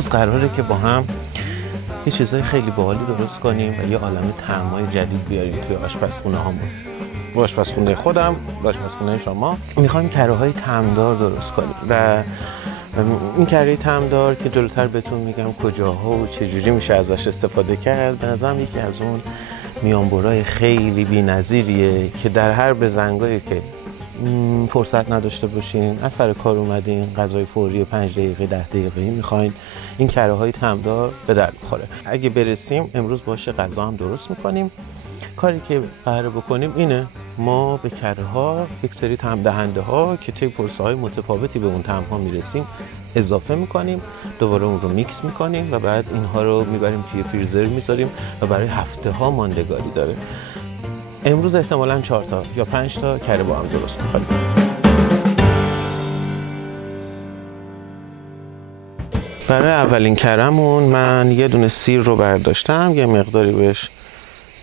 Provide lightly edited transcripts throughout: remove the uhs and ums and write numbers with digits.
امروز قراره که با هم یه چیزای خیلی باحالی درست کنیم و یه عالمه طعمای جدید بیاریم توی آشپزخونه هامون. با آشپزخونه خودم، با آشپزخونه شما میخوایم کره طعمدار درست کنیم و این کره طعمدار که جلوتر بهتون میگم کجاها و چجوری میشه ازش استفاده کرد. به نظرم یکی از اون میانبرای خیلی بی‌نظیریه که در هر بزنگاهی که فرصت نداشته باشین، از سر کار اومدین، غذای فوری 5 دقیقه 10 دقیقه‌ای میخواین، این کره های طعمدار به درد بخوره. اگه برسیم امروز باشه غذا هم درست میکنیم. کاری که قراره بکنیم اینه، ما به کره ها یک سری طعم دهنده ها که طی پرسه های متفاوتی به اون طعم ها میرسیم اضافه میکنیم، دوباره اون رو میکس میکنیم و بعد اینها رو میبریم توی فریزر میذاریم و برای هفته ها ماندگاری داره. امروز احتمالاً 4 تا یا 5 تا کره با هم درست می‌کنیم. برای اولین کره‌مون من یه دونه سیر رو برداشتم، یه مقداری بهش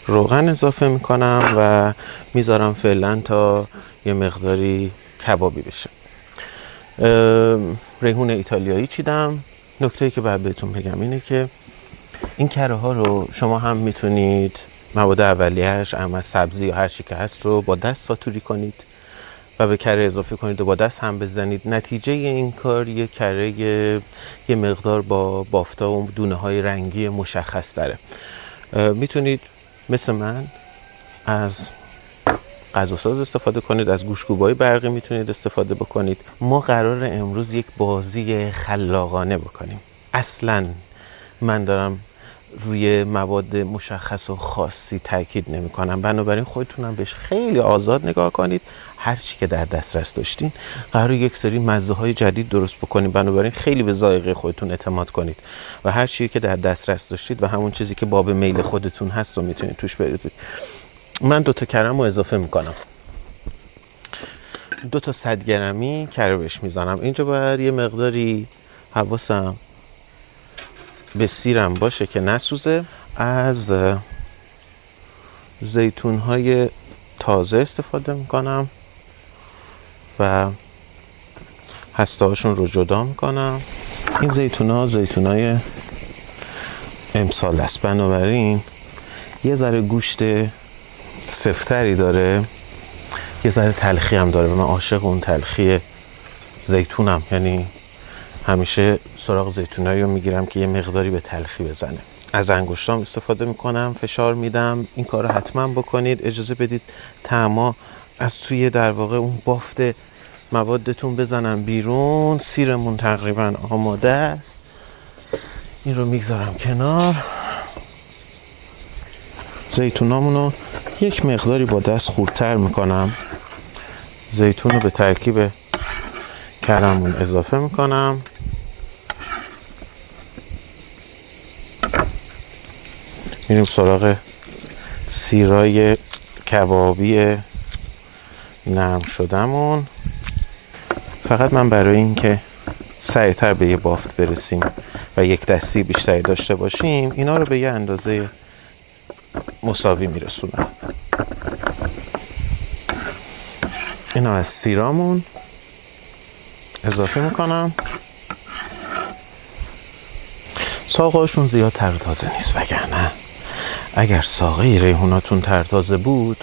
روغن اضافه میکنم و میذارم فعلا تا یه مقداری کبابی بشه. ریحون ایتالیایی چیدم. نکته‌ای که باید بهتون بگم اینه که این کره ها رو شما هم میتونید مواد اولیه‌اش اما سبزی یا هر چی که هست رو با دست ساتوری کنید و به کره اضافه کنید و با دست هم بزنید. نتیجه این کار یه کره یه مقدار با بافتا و دونه های رنگی مشخص داره. میتونید مثل من از غذاساز استفاده کنید، از گوشت‌کوب‌های برقی میتونید استفاده بکنید. ما قراره امروز یک بازی خلاقانه بکنیم. اصلاً من دارم روی مواد مشخص و خاصی تاکید نمی کنم، بنابراین خودتونم بهش خیلی آزاد نگاه کنید. هر چی که در دسترس داشتین قراره یک سری مزه های جدید درست بکنیم، بنابراین خیلی به ذائقه خودتون اعتماد کنید و هر چیزی که در دسترس داشتید و همون چیزی که باب میل خودتون هست رو میتونید توش بریزید. من 2 تا کرم رو اضافه میکنم، 2 تا 100 گرمی کره بهش میزنم. اینجا باید یه مقداری حواسم به سیرم باشه که نسوزه. از زیتون‌های تازه استفاده میکنم و هسته‌هاشون رو جدا میکنم. این زیتون‌های امسال است، بنابراین یه ذره گوشت سفتری داره، یه ذره تلخی هم داره و من عاشق اون تلخی زیتونم، یعنی همیشه سراغ زیتونایی رو میگیرم که یه مقداری به تلخی بزنه. از انگشتام استفاده میکنم، فشار میدم. این کار رو حتما بکنید، اجازه بدید طعما از توی در واقع اون بافت موادتون بزنن بیرون. سیرمون تقریبا آماده است، این رو میگذارم کنار. زیتونامون رو یک مقداری با دست خردتر میکنم، زیتون رو به ترکیب کرمون اضافه میکنم. میریم سراغ سیرای کبابی نرم شدمون. فقط من برای اینکه سریعتر به یه بافت برسیم و یک دستی بیشتری داشته باشیم اینا رو به یه اندازه مساوی میرسونم. اینا از سیرامون اضافه میکنم. ساقهاشون زیاد تر و تازه نیست، وگرنه اگر ساقه ریحوناتون تر تازه بود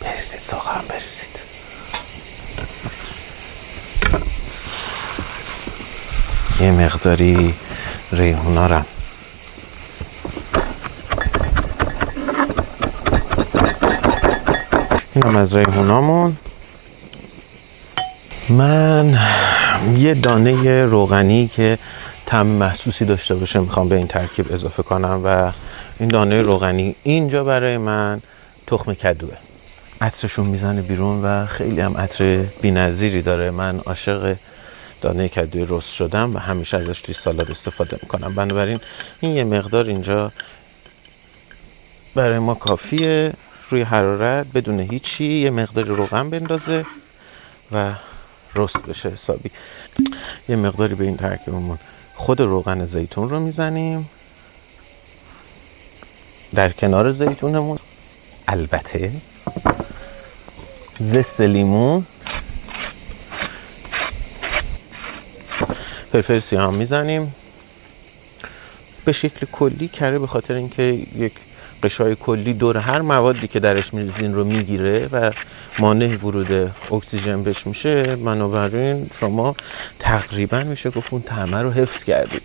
بریزید، ساقه هم بریزید. یه مقداری ریحونا رم اینم از ریحونامون. من یه دانه روغنی که طعم محسوسی داشته باشه میخوام به این ترکیب اضافه کنم و این دانه روغنی اینجا برای من تخم کدوه. عطرشون میزنه بیرون و خیلی هم عطر بی‌نظیری داره. من عاشق دانه کدوی رست شدم و همیشه ازش توی سالاد استفاده میکنم، بنابراین این یه مقدار اینجا برای ما کافیه. روی حرارت بدون هیچی یه مقدار روغن بندازه و رست بشه حسابی. یه مقداری به این ترکیبمون خود روغن زیتون رو میزنیم. در کنار زیتونمون البته زست لیمون، فلفل سیاه هم میزنیم. به شکل کلی کره به خاطر اینکه یک قشای کلی دور هر موادی که درش میریزین رو میگیره و مانع ورود اکسیژن بهش میشه، بنابراین شما تقریبا میشه گفت اون طعمه رو حفظ کردید،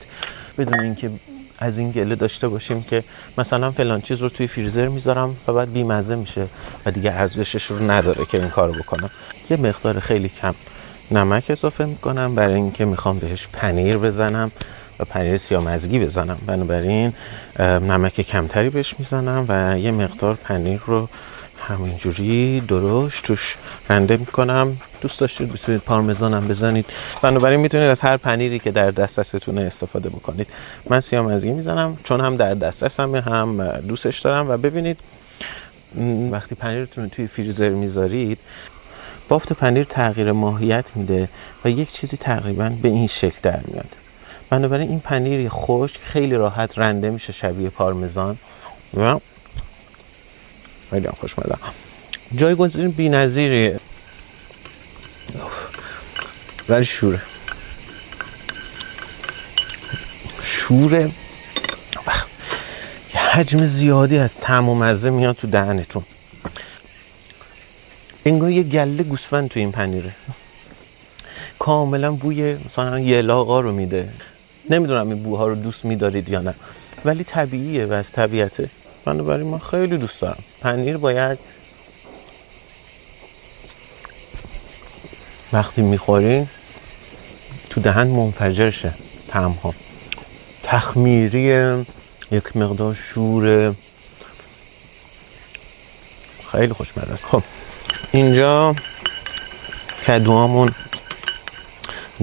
بدون اینکه از این گله داشته باشیم که مثلا فلان چیز رو توی فریزر میذارم و بعد بیمزه میشه و دیگه ارزشش رو نداره که این کارو بکنم. یه مقدار خیلی کم نمک اضافه میکنم برای اینکه میخوام بهش پنیر بزنم و پنیر سیاه‌مزگی بزنم، بنابراین نمک کمتری بهش میزنم و یه مقدار پنیر رو همینجوری درشت توش رنده میکنم. دوست داشتید بتونید پارمزان هم بزنید، بنابراین میتونید از هر پنیری که در دسترستونه استفاده بکنید. من سیاه‌مزگی میزنم چون هم در دسترسم هم دوستش دارم. و ببینید وقتی پنیرتون رو توی فریزر میذارید، بافت پنیر تغییر ماهیت میده و یک چیزی تقریبا به این شکل در میاد. بنابراین این پنیر خشک خیلی راحت رنده میشه شبیه پارمزان و خیلی خوشمزه. جایگزین بی‌نظیریه ولی شوره یه حجم زیادی از طعم و مزه میاد تو دهنتون، انگار یه گله گوسفند تو این پنیره، کاملا بوی مثلا یلاقا رو میده. نمیدونم این بوها رو دوست میدارید یا نه، ولی طبیعیه و از طبیعته، بنابراین من خیلی دوست دارم. پنیر باید وقتی میخورین تو دهن منفجر شه، طعم‌ها تخمیری، یک مقدار شور، خیلی خوشمزه است. خب اینجا کدوهامون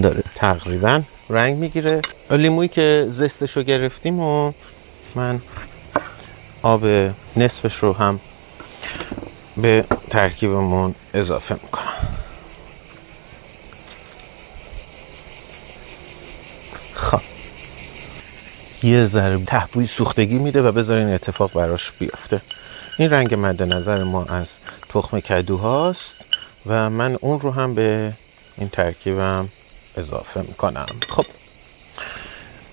داره تقریبا رنگ میگیره. لیمویی که زستشو گرفتیم و من آب نصفش رو هم به ترکیبمون اضافه میکنم. خب یه ذره ته‌بوی سوختگی میده و بذارین اتفاق براش بیفته. این رنگ مد نظر ما از تخم کدو هاست و من اون رو هم به این ترکیبم اضافه میکنم. خب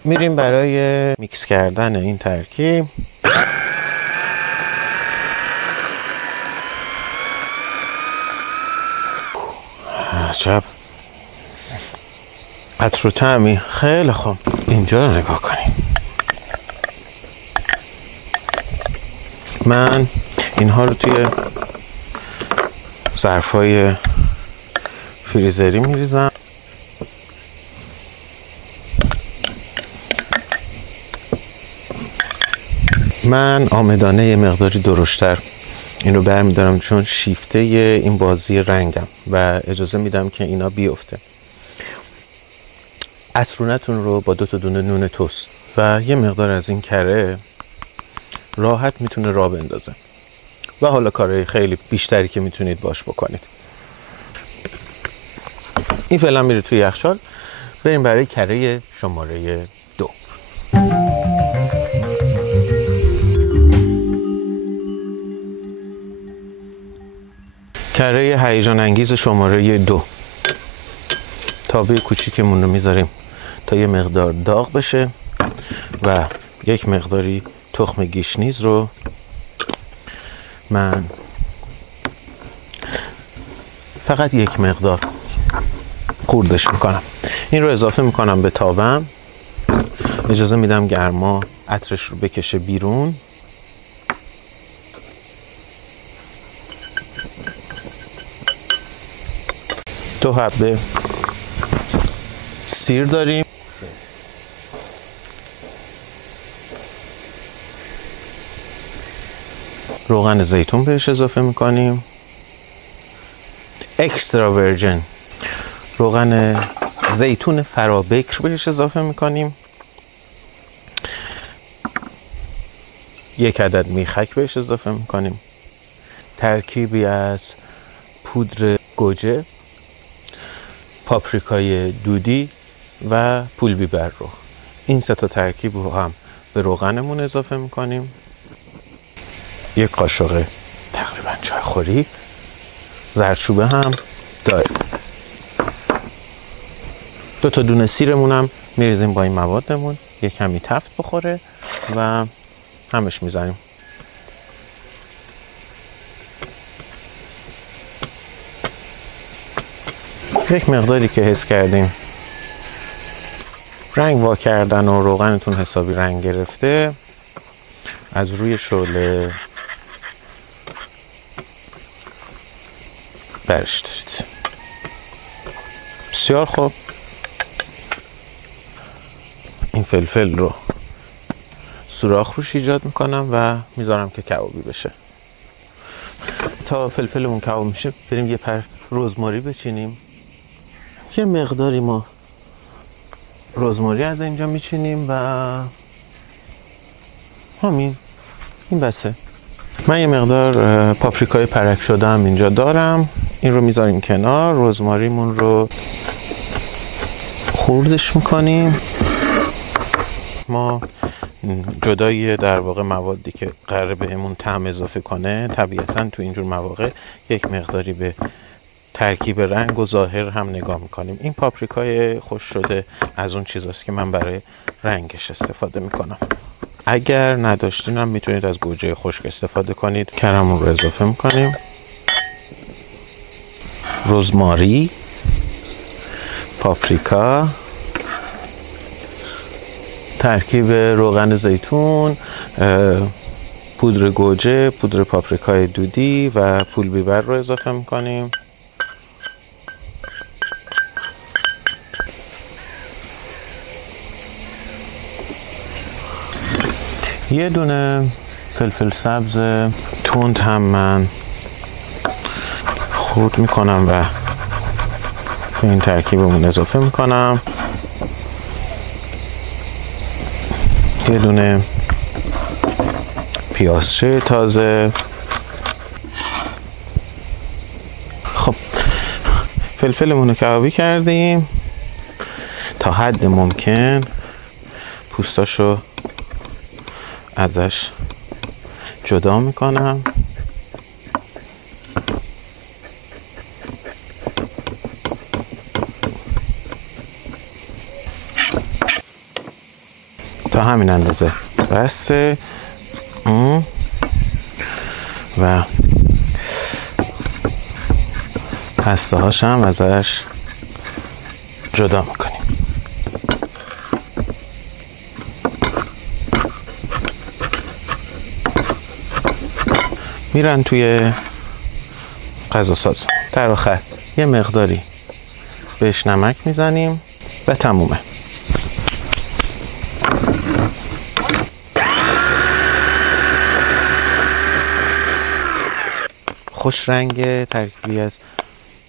میریم برای میکس کردن این ترکیب. عجب عطر و طعمی. خیلی خوب، اینجا رو نگاه کنیم. من اینها رو توی ظرفای فریزری میریزم. من آمدانه یه مقداری درشتر این رو برمیدارم چون شیفته این بازی رنگم و اجازه میدم که اینا بیفته. عصرونتون رو با 2 تا دونه نون توست و یه مقدار از این کره راحت میتونه راه بندازه و حالا کارهای خیلی بیشتری که میتونید باش بکنید. این فعلا میره توی یخچال. بریم برای کره شماره 2. کره هیجان انگیز شماره 2. تابه کوچیکمون رو میذاریم تا یه مقدار داغ بشه و یک مقداری تخم گیشنیز رو من فقط یک مقدار خوردش میکنم. این رو اضافه میکنم به تابم. اجازه میدم گرما عطرش رو بکشه بیرون. دو حبه سیر داریم. روغن زیتون بهش اضافه میکنیم. اکسترا ورجن روغن زیتون فرابکر بهش اضافه میکنیم. 1 عدد میخک بهش اضافه میکنیم. ترکیبی از پودر گوجه، پاپریکای دودی و پول بیبر رو، این 3 تا ترکیب رو هم به روغنمون اضافه میکنیم. 1 قاشق تقریبا چایخوری زردچوبه هم داریم. 2 تا دونه سیرمون هم میریزیم با این موادمون، یه کمی تفت بخوره و همش میزنیم. یک مقداری که حس کردیم رنگ وا کردن و روغنتون حسابی رنگ گرفته، از روی شعله برش دارید. بسیار خوب. این فلفل رو سوراخ روش ایجاد میکنم و میذارم که کبابی بشه. تا فلفلمون کباب میشه بریم یه پر رزماری بچینیم. یه مقداری ما رزماری از اینجا میچینیم و همین، این بسه. من یه مقدار پاپریکای پرک شده هم اینجا دارم، این رو میذاریم کنار. رزماریمون رو خوردش میکنیم. ما جدای در واقع موادی که قراره بهمون طعم اضافه کنه، طبیعتاً تو اینجور مواقع یک مقداری به ترکیب رنگ و ظاهر هم نگاه میکنیم. این پاپریکای خوش شده از اون چیزاست که من برای رنگش استفاده میکنم. اگر نداشتین هم میتونید از گوجه خشک استفاده کنید. کرمون رو اضافه میکنیم. رزماری، پاپریکا، ترکیب روغن زیتون، پودر گوجه، پودر پاپریکای دودی و پول بیبر رو اضافه میکنیم. یه دونه فلفل سبز تند هم من خرد میکنم و به این ترکیبمون اضافه میکنم. یه دونه پیازچه تازه. خب فلفلمون رو کبابی کردیم. تا حد ممکن پوستاشو ازش جدا میکنم. تا همین اندازه بسته و هسته هاش هم ازش جدا میکنیم. میرن توی غذا ساز. در آخر یه مقداری بهش نمک میزنیم و تمومه. خوش رنگ، ترکیبی از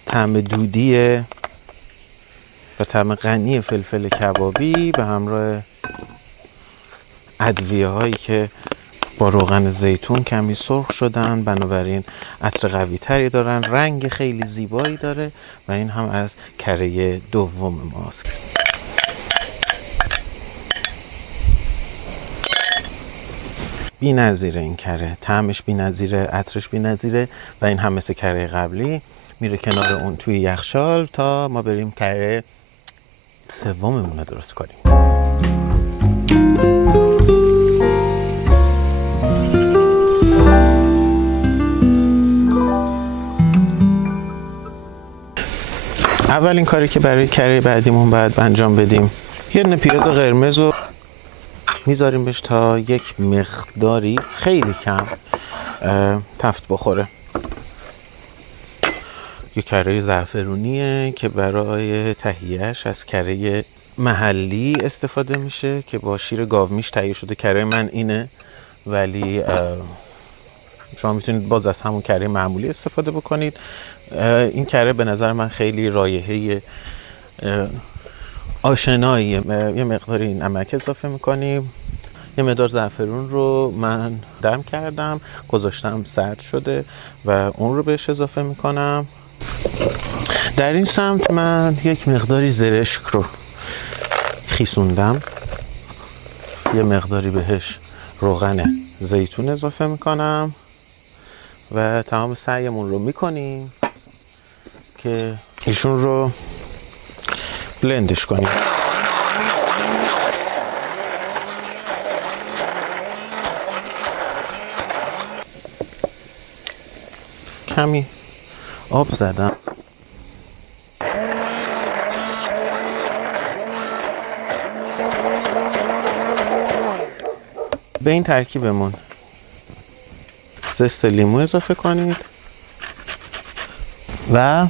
طعم دودیه و طعم غنی فلفل کبابی به همراه ادویه هایی که با روغن زیتون کمی سرخ شدن، بنابراین عطر قوی تری دارن، رنگ خیلی زیبایی داره و این هم از کره دوم ماست. بی نظیره این کره، طعمش بی نظیره، عطرش بی نظیره و این هم مثل کره قبلی میره کنار اون توی یخچال تا ما بریم کره سوممون رو درست کنیم. اولین کاری که برای کره بعدیمون باید انجام بدیم، یه دونه پیاز قرمز رو میذاریم بهش تا یک مقداری خیلی کم تفت بخوره. یه کره زعفرونیه که برای تهیهش از کره محلی استفاده میشه که با شیر گاومیش تهیه شده. کره من اینه، ولی شما میتونید باز از همون کره معمولی استفاده بکنید. این کره به نظر من خیلی رایحه آشناییه. یه مقداری نمک اضافه میکنیم. یه مقدار زعفرون رو من دم کردم، گذاشتم سرد شده و اون رو بهش اضافه میکنم. در این سمت من یک مقداری زرشک رو خیسوندم، یه مقداری بهش روغن زیتون اضافه میکنم و تمام سعیمون رو میکنیم که ایشون رو بلندش کنیم. کمی آب زدم. به این ترکیبمون زست لیمو اضافه کنید و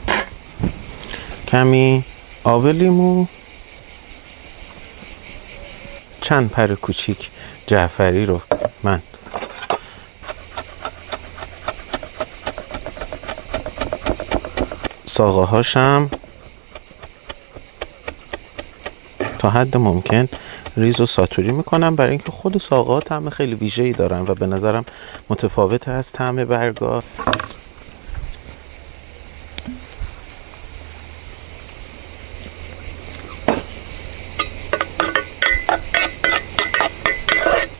کمی آب لیمو، چند پر کوچیک جعفری رو من ساقه هاشم تا حد ممکن ریز و ساتوری میکنم، برای اینکه خود ساقه ها طعم خیلی ویژه‌ای دارن و به نظرم متفاوت از طعم برگا.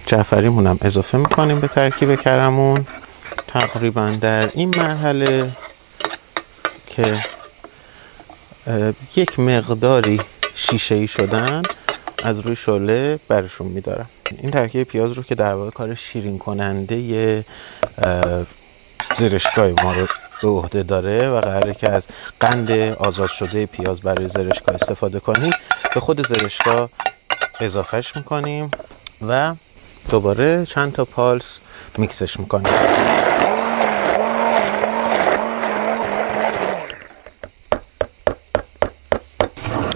جعفریمون هم اضافه میکنیم به ترکیب کرمون. تقریبا در این مرحله که یک مقداری شیشه‌ای شدن از روی شعله برشون میدارم. این ترکیب پیاز رو که در واقع کار شیرین کننده زرشکای ما رو به عهده داره و قراره که از قند آزاد شده پیاز برای زرشکا استفاده کنیم، به خود زرشکا اضافهش میکنیم و دوباره چند تا پالس میکسش میکنیم.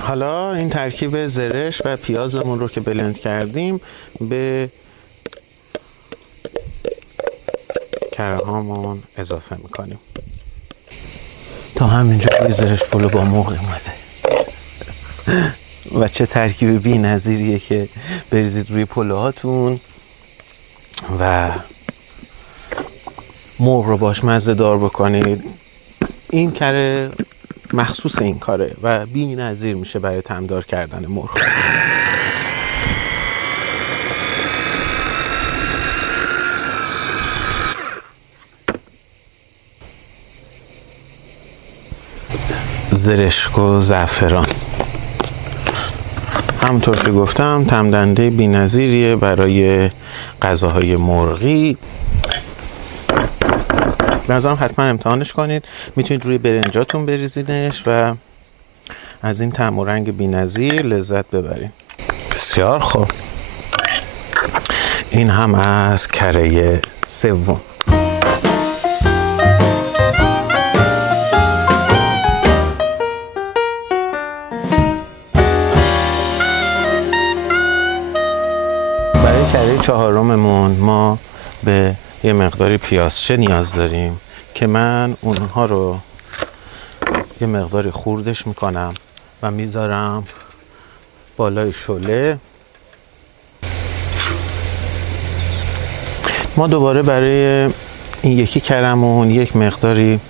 حالا این ترکیب زرش و پیازمون رو که بلند کردیم به کره هامون اضافه میکنیم. تا همینجا زرش پلو با موقع اومده و چه ترکیب بی نظیریه که بریزید روی پلوهاتون و مرغ رو باش مزه دار بکنید. این کره مخصوص این کاره و بی نظیر میشه برای طعمدار کردن مرغ. زرشک و زعفران همونطور که گفتم طعم‌دهنده بی‌نظیریه برای غذاهای مرغی. به نظرم حتما امتحانش کنید. میتونید روی برنجاتون بریزیدش و از این طعم و رنگ بی‌نظیر لذت ببرید. بسیار خوب. این هم از کره سوم. برای کره چهارممون ما به یه مقداری پیازچه نیاز داریم که من اونها رو یه مقداری خوردش میکنم و میذارم بالای شعله. ما دوباره برای این یکی کرمون یک مقداری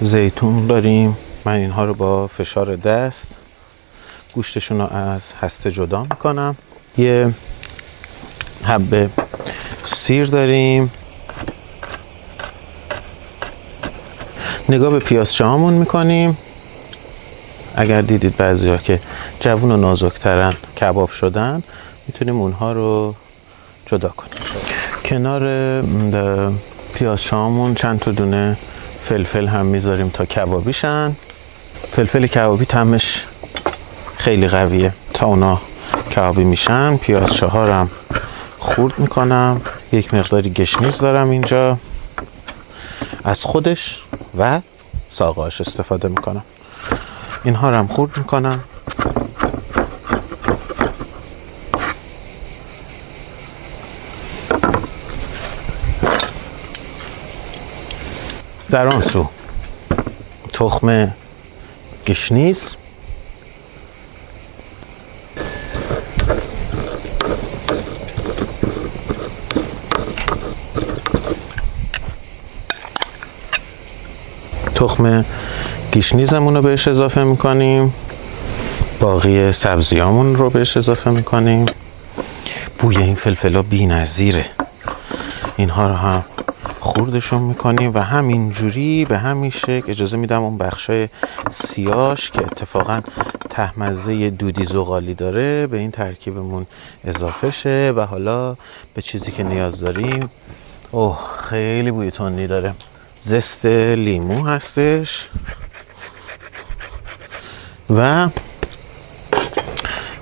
زیتون داریم. من اینها رو با فشار دست گوشتشون رو از هسته جدا میکنم. یه حبه سیر داریم. نگاه به پیازچه هامون میکنیم. اگر دیدید بعضی ها که جوون و نازکترن کباب شدن، میتونیم اونها رو جدا کنیم. کنار پیازچه هامون چند تا دونه فلفل هم میذاریم تا کبابی شن. فلفل کبابی طعمش خیلی قویه. تا اونا کبابی میشن پیازچه ها رو هم خورد میکنم. یک مقداری گشنیز دارم اینجا، از خودش و ساقه‌اش استفاده میکنم. اینها رو هم خورد میکنم. در آن سو تخم گشنیز، تخم گشنیزمون رو بهش اضافه میکنیم. باقی سبزیامون رو بهش اضافه میکنیم. بوی این فلفلا بی نظیره. اینها رو هم خوردشون میکنیم و همینجوری به همین شکل اجازه میدم اون بخشای سیاش که اتفاقا تهمزه دودی زغالی داره به این ترکیبمون اضافه شه. و حالا به چیزی که نیاز داریم. اوه خیلی بوی تندی داره. زست لیمو هستش و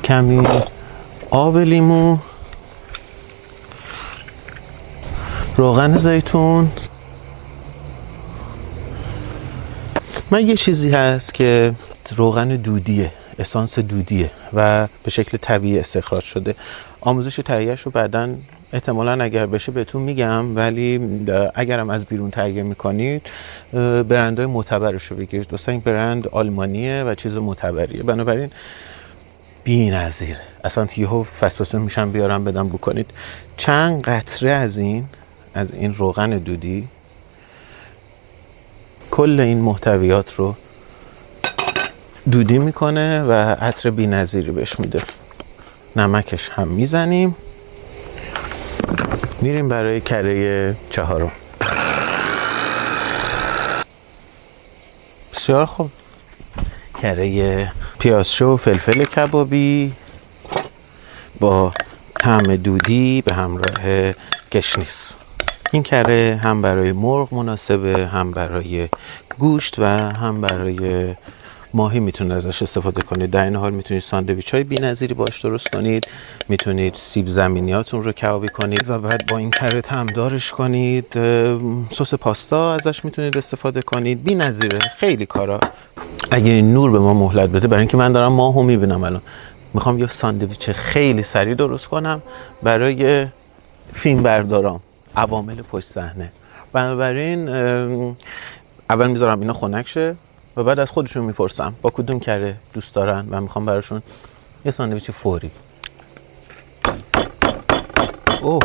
کمی آب لیمو، روغن زیتون. من یه چیزی هست که روغن دودیه، اسانس دودیه و به شکل طبیعی استخراج شده. آموزش تهیه‌اش رو بعداً احتمالاً اگر بشه بهتون میگم، ولی اگرم از بیرون تهیه میکنید برندهای معتبرش رو بگیرید. دوستان این برند آلمانیه و چیز معتبریه، بنابراین بی‌نظیره. اصلا یهو فساتون میشم بیارم بدم بکنید. چند قطره از این روغن دودی کل این محتویات رو دودی میکنه و عطر بی‌نظیری بهش میده. نمکش هم میزنیم. میریم برای کره چهارم. بسیار خوب. کره پیازچو و فلفل کبابی با طعم دودی به همراه گشنیز. این کره هم برای مرغ مناسبه، هم برای گوشت و هم برای ماهی میتونید ازش استفاده کنید. در این حال میتونید ساندویچ های بی‌نظیری باش درست کنید، میتونید سیب زمینیاتون رو کبابی کنید و بعد با این کره طعمدارش کنید. سس پاستا ازش میتونید استفاده کنید. بی‌نظیره، خیلی کارا. اگه نور به ما مهلت بده، برای اینکه من دارم ماهو میبینم الان، میخوام یه ساندویچ خیلی سریع درست کنم برای فیلم بردارام، عوامل پشت صحنه. بنابراین اول میذارم اینا خنک شه و بعد از خودشون میپرسم با کدوم کره دوست دارن و میخوام براشون یه ساندویچ فوری. اوه